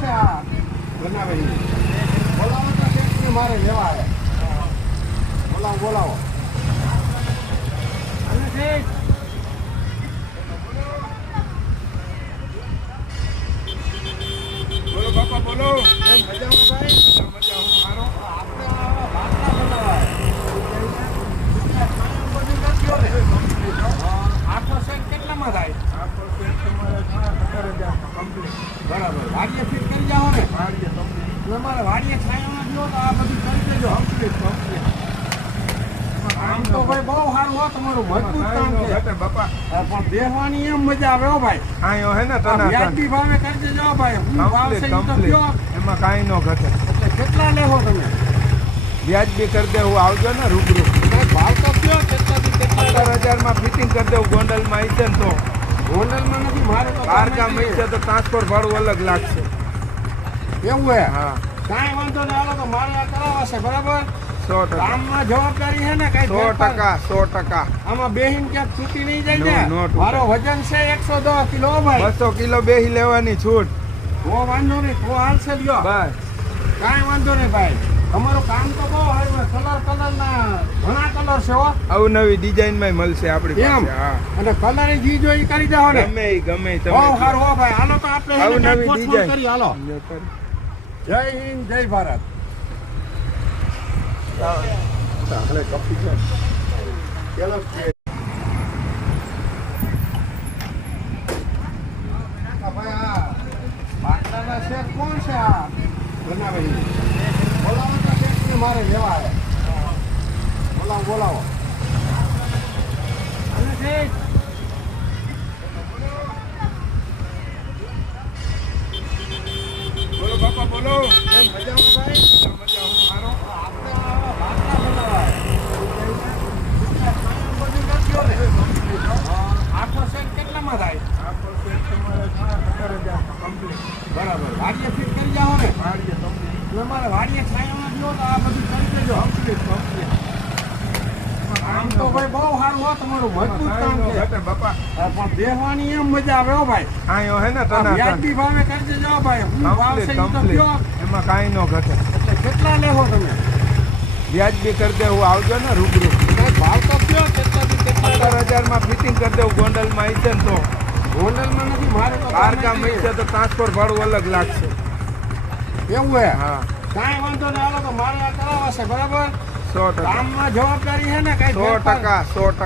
છે આ બનાવેલી? બોલાવો તો શેઠને મારે લેવા આવે. બોલાવો બોલાવો. અને શેઠ બોલો બાપા બોલો. કેમ મજામાં ભાઈ? મજા હું હારો. આપણે આવા ભાતના બનાવાય. બધું નથી ને. આખો સેટ કેટલામાં થાય? આ પ્રોસેસ તમારે 17,000 કમ્પ્લીટ. બરાબર. વાડીએ ફિટ કરી જાઓ ને. વાડીએ કમ્પ્લીટ. તમારે વાડીએ છાયામાં જો તો આ બધું કરી દેજો. કમ્પ્લીટ. આમ તો ભાઈ બહુ સારું હો, તમારું મજબૂત કામ છે. બાપા પણ બેસવાની એમ મજા આવે હો ભાઈ. આયો હે ને તને વ્યાજબી ભાવે કરી દેજો ભાઈ. હું ભાવ છે ઈ તો કયો. એમાં કાંઈ ન ઘટે. એટલે કેટલા લેવો તમે? વ્યાજબી કરી દેવું આવજો ને રૂબરૂ. ભાઈ ભાવ તો કયો કેટલાથી કેટલા? 17,000 માં ફિટિંગ કરી દેવું. ગોંડલમાં આવી છે ને તો ગોંડલમાં નથી મારે તો બાર ગામ આવી છે તો ટ્રાન્સપોર્ટ ભાડું અલગ લાગશે. એવું હે? હા કાંઈ વાંધો નહીં, હાલો તો મારે આ કરાવાશે બરાબર. 100%. કામમાં જવાબદારી છે ને કઈ 100%. આમાં બેહીન ક્યાંક છૂટી નહીં જાય No, ને. no, મારો વજન છે 110 કિલો હો ભાઈ. 200 કિલો બેહી લેવાની છૂટ. તો વાંધો નહીં, તો હાલશે લ્યો. બસ કાંઈ વાંધો નહીં ભાઈ. તમારું કામ તો બહુ સારું છે. કલરના ઘણા કલર છે હો. અવનવી ડિઝાઇન માં મળશે આપણી એમ? પાસે. હા અને કલર જી જો ઈ કરી જાઓ ને. ગમે ઈ ગમે ઈ બહુ તમે સારું હો ભાઈ. હાલો તો આપણે એને અવનવી કાંઈક ગોઠવણ ડિઝાઇન. કરી. હાલો. જય હિન્દ, જય ભારત. ચાલે કપી છે. ચલો ભાઈ, આ બાટલાના શેઠ કોણ છે આ બનાવેલી? બોલાવો તો શેઠને મારે લેવા આવે. બોલાવો બોલાવો. અને શેઠ બોલો બાપા બોલો. કેમ મજામાં ભાઈ? મજા હું હારો. આપણે આવા બાટલા બનાવાય. બધું નથી ને. આખો સેટ કેટલામાં થાય? આ પ્રોસેસ તમારે 17,000 કમ્પ્લીટ. બરાબર. વાડીએ ફિટ કરી જાઓ ને. વાડીએ કમ્પ્લીટ. તમારે વાડીએ છાયામાં જો તો આ બધું કરી દેજો. આમ તો ભાઈ બહુ સારું હો, તમારું મજબૂત કામ છે. બાપા પણ બેસવાની એમ મજા આવે હો ભાઈ. આયો હે ને તને વ્યાજબી ભાવે કરી દેજો ભાઈ. હું ભાવ છે ઈ તો કયો. એમાં કાંઈ ન ઘટે. એટલે કેટલા લેવો તમે? વ્યાજબી કરી દેવું આવજો ને રૂબરૂ. ભાઈ ભાવ તો કયો કેટલાથી કેટલા? 17,000 માં ફિટિંગ કરી દેવું. ગોંડલમાં આવી છે ને તો ગોંડલમાં નથી મારે તો બાર ગામ આવી છે તો ટ્રાન્સપોર્ટ ભાડું અલગ લાગશે. એવું હે? હા કાંઈ વાંધો નહીં, હાલો તો મારે આ કરાવાશે બરાબર. 100%. કામમાં જવાબદારી છે ને કઈ 100%.